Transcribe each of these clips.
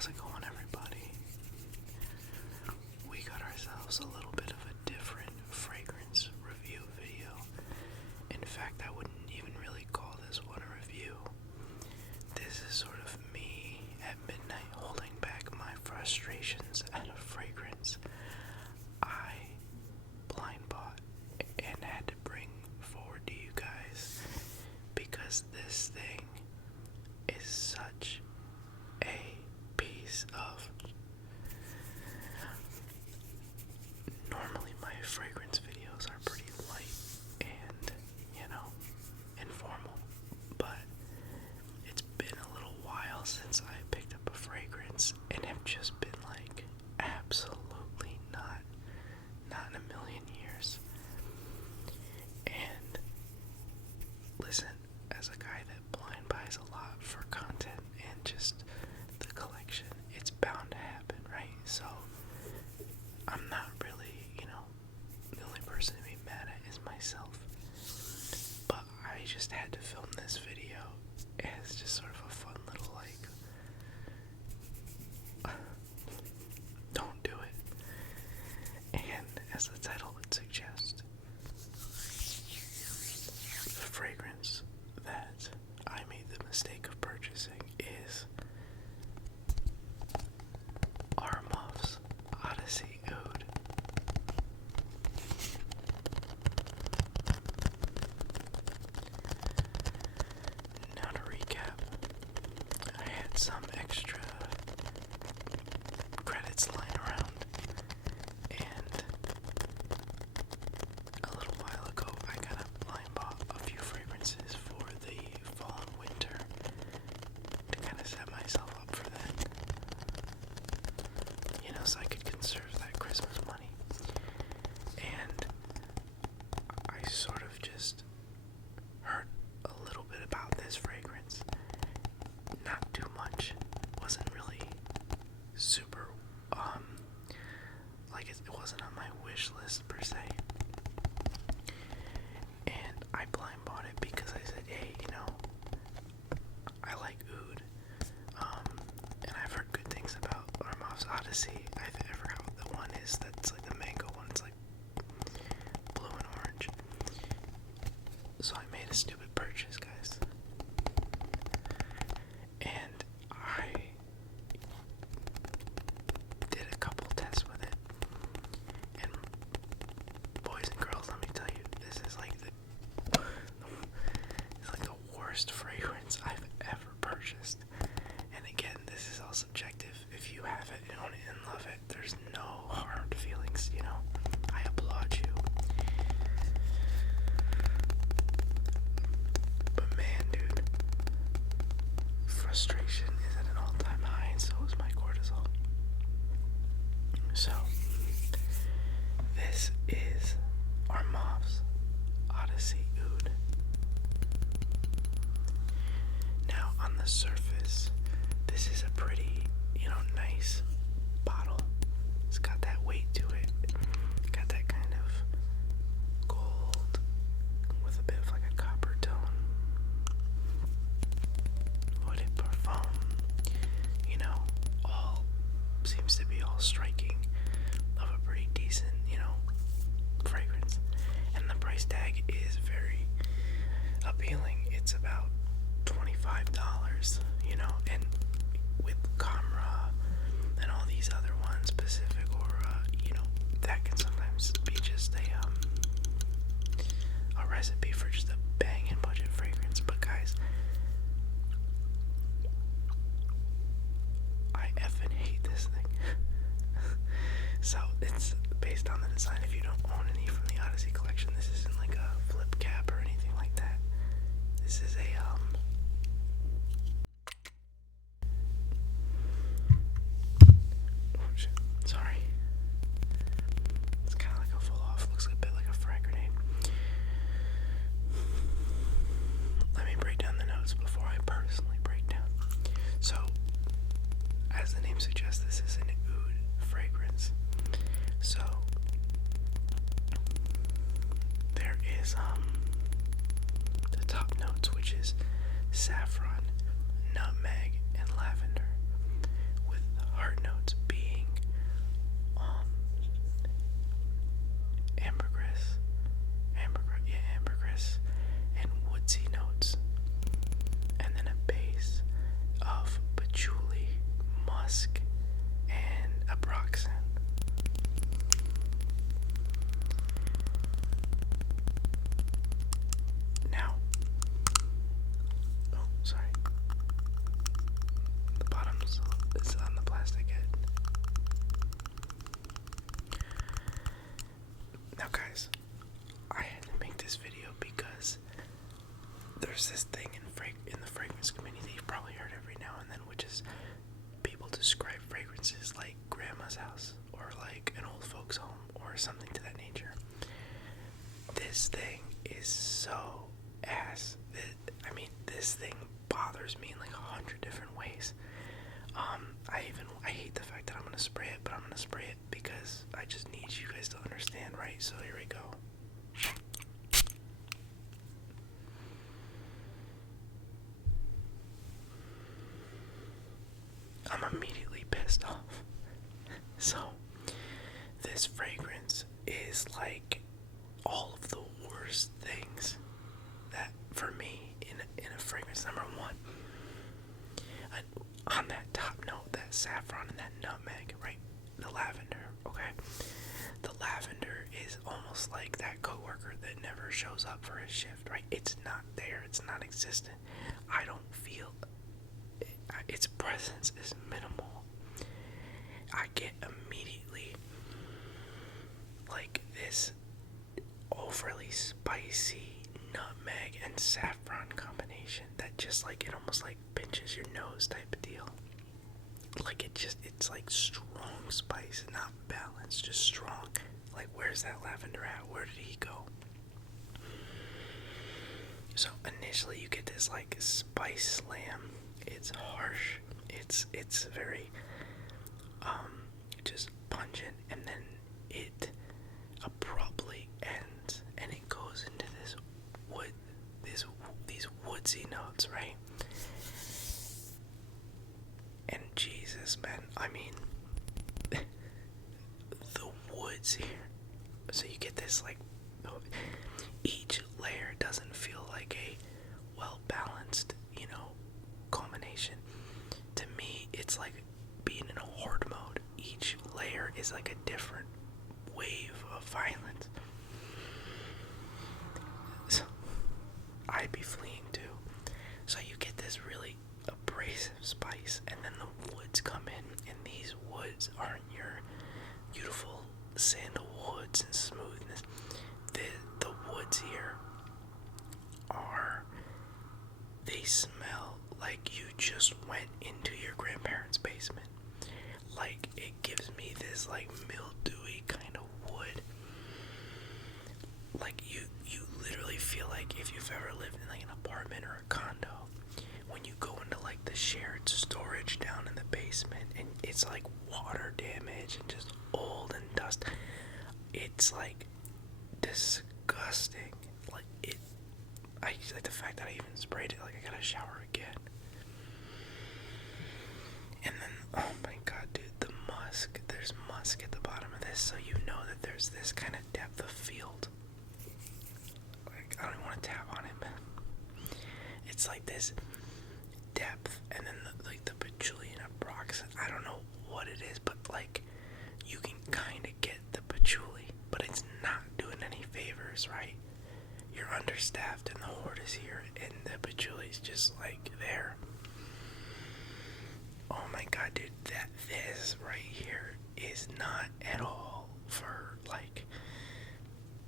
How's it going, everybody? We got ourselves a little bit of a different fragrance review video. In fact, I wouldn't even really call this one a review. This is sort of me at midnight holding back my frustrations at a fragrance I blind bought and had to bring forward to you guys because this thing is such a piece of... Normally my fragrance videos are pretty light and, informal, but it's been a little while since I picked up a fragrance and have just been like, absolutely not in a million years. And listen, as a guy that blind buys a lot for content and just the collection, it's bound to happen, right? So I'm not really, the only person to be mad at is myself. But I just had to film this video as just sort of a fun little don't do it. And as the title would suggest, the fragrance that I made the mistake of purchasing is Armof's Odyssey Oud. Now to recap, I had some extra credits lying around, and a little while ago I got a blind bought a few fragrances for the fall and winter to kind of set myself up for that, so I could conserve that Christmas money. And I sort of just heard a little bit about this fragrance, not too much, wasn't really super, it wasn't on my wish list per se, and I blind bought it because I said, hey, I like Oud, and I've heard good things about Armof's Odyssey. I forgot what the one is that's like the mango one, it's like blue and orange. So I made a stupid purchase, guys. And I did a couple tests with it. And boys and girls, let me tell you, this is like the worst fragrance I've ever purchased. And again, this is all subjective. If you have it and own it and love it, there's no harmed feelings, I applaud you. But man, dude, frustration is at an all-time high, and so is my cortisol. So, this is Armof's Odyssey Oud. Now, on the surface, this is a pretty, nice bottle. It's got that weight to it. Got that kind of gold with a bit of like a copper tone. Wooded parfum, all seems to be all striking of a pretty decent, fragrance. And the price tag is very appealing. It's about $25, and with Camera and all these other ones, Pacific Aura, that can sometimes be just a recipe for just a banging budget fragrance. But guys, I effing hate this thing. So it's based on the design. If you don't own any from the Odyssey collection, this isn't like a flip cap or anything like that. This is a sorry. It's kind of like a full off. Looks a bit like a frag grenade. Let me break down the notes before I personally break down. So, as the name suggests, this is an Oud fragrance. So, there is the top notes, which is saffron, nutmeg, and lavender, with musk and Abraxan. Now, oh, sorry. The bottom is on the plastic head. Now, guys, I had to make this video because there's this thing in the fragrance community you've probably heard every now and then, which is people describe fragrances like grandma's house or like an old folks home or something to that nature. This thing is so ass. This thing bothers me in like 100 different ways. I hate the fact that I'm gonna spray it, but I'm gonna spray it because I just need you guys to understand, right? So here we go. I'm immediately pissed off. So, this fragrance is like all of the worst things that, for me, in a fragrance. Number one, on that top note, that saffron and that nutmeg, right? The lavender, okay? The lavender is almost like that coworker that never shows up for his shift, right? It's not there. It's not existent. I don't feel its presence is minimal. I get immediately like this overly spicy nutmeg and saffron combination that just like, it almost like pinches your nose type of deal. Like it's like strong spice, not balanced, just strong. Like, where's that lavender at? Where did he go? So initially you get this like spice slam. It's harsh. It's very just pungent, and then it abruptly ends, and it goes into these woodsy notes, right? And Jesus, man, I mean, the woods here. So you get this like, each layer doesn't feel like a well-balanced, combination. To me, it's like being in a horde mode. Each layer is like a different wave of violence. So, I'd be fleeing too. So you get this really abrasive spice, and then the woods come in, and these woods aren't your beautiful sandalwoods and smoothness. The woods here they smell like you just went into your grandparents' basement. Like, it gives me this like mildewy kind of wood. Like you literally feel like if you've ever lived in like an apartment or a condo, when you go into like the shared storage down in the basement and it's like water damage and just old and dust, it's like disgusting. Like the fact that I even sprayed it, like I gotta shower again. And then, oh my god, dude, the musk. There's musk at the bottom of this, so you know that there's this kind of depth of field. Like, I don't even want to tap on it, man. It's like this depth, and then the patchouli and Abraxan. I don't know what it is, but like, you can kind of get the patchouli, but it's not doing any favors, right? You're understaffed and the horde is here, and the patchouli's just like there. Oh my god, dude, this right here is not at all for like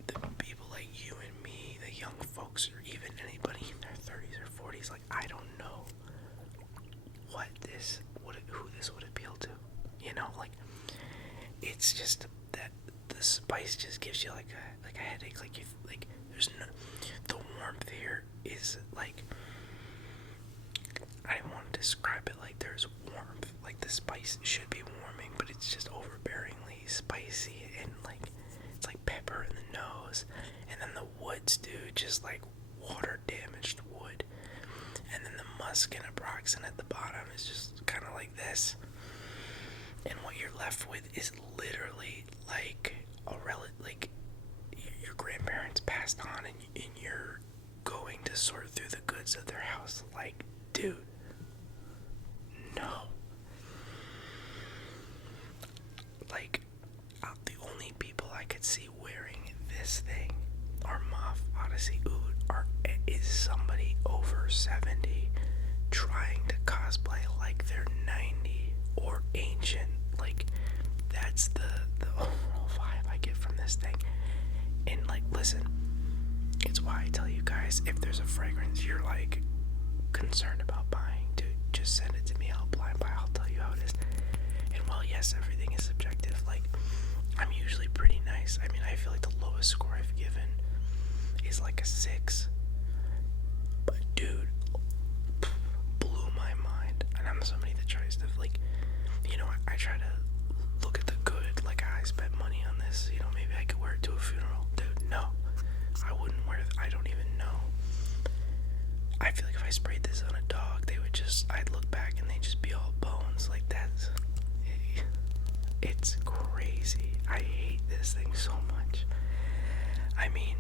the people like you and me, the young folks, or even anybody in their 30s or 40s. Like, I don't know who this would appeal to. Like, it's just that the spice just gives you like a headache. Like there's no, the warmth here is like, I don't want to describe it like there's warmth. Like, the spice should be warming, but it's just overbearingly spicy, and like it's like pepper in the nose, and then the woods, dude, just like water damaged wood, and then the musk and Abraxan at the bottom is just kind of like this, and what you're left with is literally like like your grandparents passed on, and you're going to sort through the goods of their house. Like, dude, no. 70 trying to cosplay like they're 90 or ancient. Like, that's the overall vibe I get from this thing. And like, listen, it's why I tell you guys, if there's a fragrance you're like concerned about buying, dude, just send it to me. I'll blind buy. I'll tell you how it is. And while yes, everything is subjective, like, I'm usually pretty nice. I mean, I feel like the lowest score I've given is like a 6. But dude, blew my mind. And I'm somebody that tries to, like, you know, I try to look at the good. Like, I spent money on this, you know, maybe I could wear it to a funeral. Dude, no, I wouldn't wear it. I don't even know. I feel like if I sprayed this on a dog, I'd look back and they'd just be all bones. Like, it's crazy. I hate this thing so much. I mean,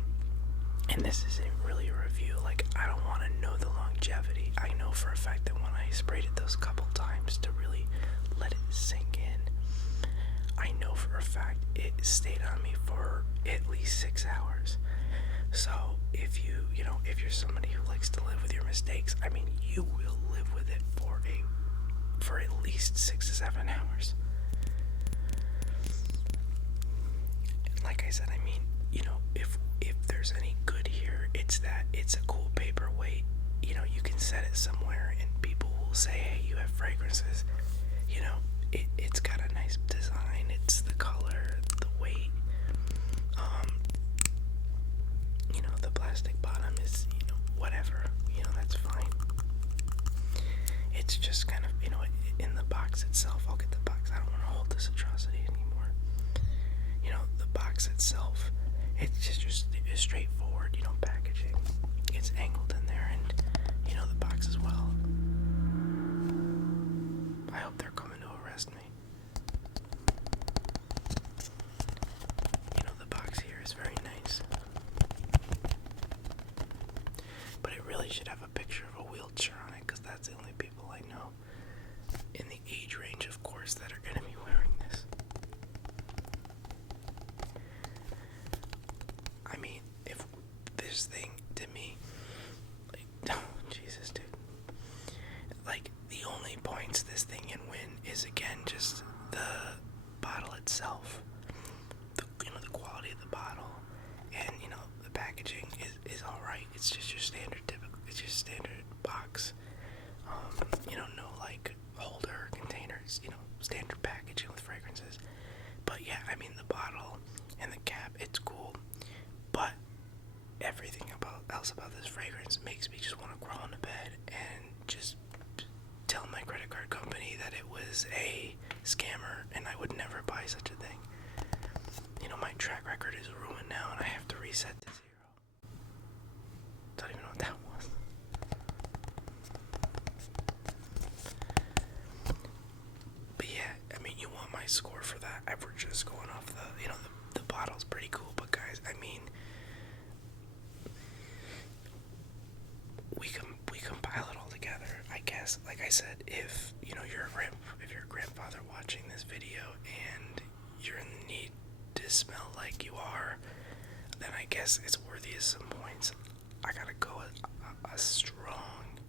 and this isn't really a review. Like, I don't want to know the longevity. I know for a fact that when I sprayed it those couple times to really let it sink in, I know for a fact it stayed on me for at least 6 hours. So if you're somebody who likes to live with your mistakes, I mean, you will live with it for at least 6 to 7 hours. Like I said, I mean, you know, if there's any good here, it's that it's a cool paperweight. You know, you can set it somewhere and people will say, hey, you have fragrances. You know, it's got a nice design. It's the color, the weight. You know, the plastic bottom is, you know, whatever. You know, that's fine. It's just kind of, you know, in the box itself, I'll get the box. I don't want to hold this atrocity anymore. You know, the box itself, it's just straightforward, you know, packaging. It's angled in there, and, you know, the box as well. I hope they're coming to arrest me. You know, the box here is very nice. But it really should have a picture of a wheelchair on it, because that's the only people I know in the age range, of course, that are going to be wearing this. I mean, if this thing, to me, like, oh, Jesus, dude. Like, the only points this thing can win is, again, just the bottle itself. You know, the quality of the bottle. And, you know, the packaging is alright. It's just your standard box. You know, no, like, holder, containers, you know, standard packaging with fragrances. But, yeah, I mean, the bottle and the cap, it's cool. But everything else about this fragrance makes me just want to crawl into bed and just tell my credit card company that it was a scammer and I would never buy such a thing. You know, my track record is ruined now and I have to reset to 0. Don't even know what that was. But yeah, I mean, you want my score for that. We're just going off the, you know, the bottle's pretty cool, but guys, I mean, we compile it all together, I guess. Like I said, if you know you're a grandfather watching this video and you're in the need to smell like you are, then I guess it's worthy of some points. I gotta go with a strong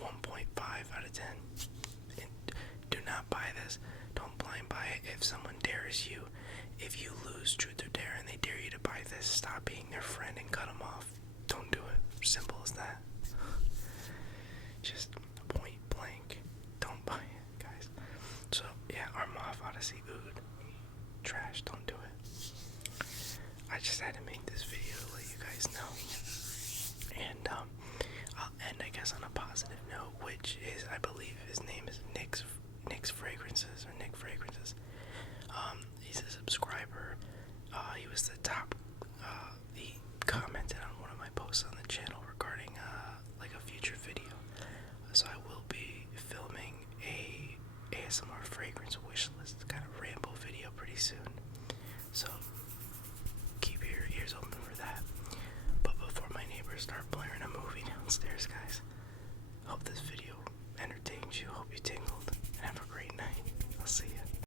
1.5 out of 10. And do not buy this. Don't blind buy it. If someone dares you, if you lose truth or dare and they dare you to buy this, stop being their friend and cut them off. Don't do it. Simple as that. Just point blank. Don't buy it, guys. So, yeah, Armof, Odyssey, Oud. Trash. Don't do it. I just had to make this video to let you guys know. And, I'll end, I guess, on a positive note, which is, I believe his name is Nick's Fragrances, or Nick Fragrances. He's a subscriber. He was the top, he commented on one of my posts on the channel regarding, like a future video. So I will be filming a ASMR fragrance wish list, kind of ramble video pretty soon. So keep your ears open for that. But before my neighbors start blaring a movie downstairs, guys, hope this video entertains you, hope you tingled, and have a great night. I'll see you.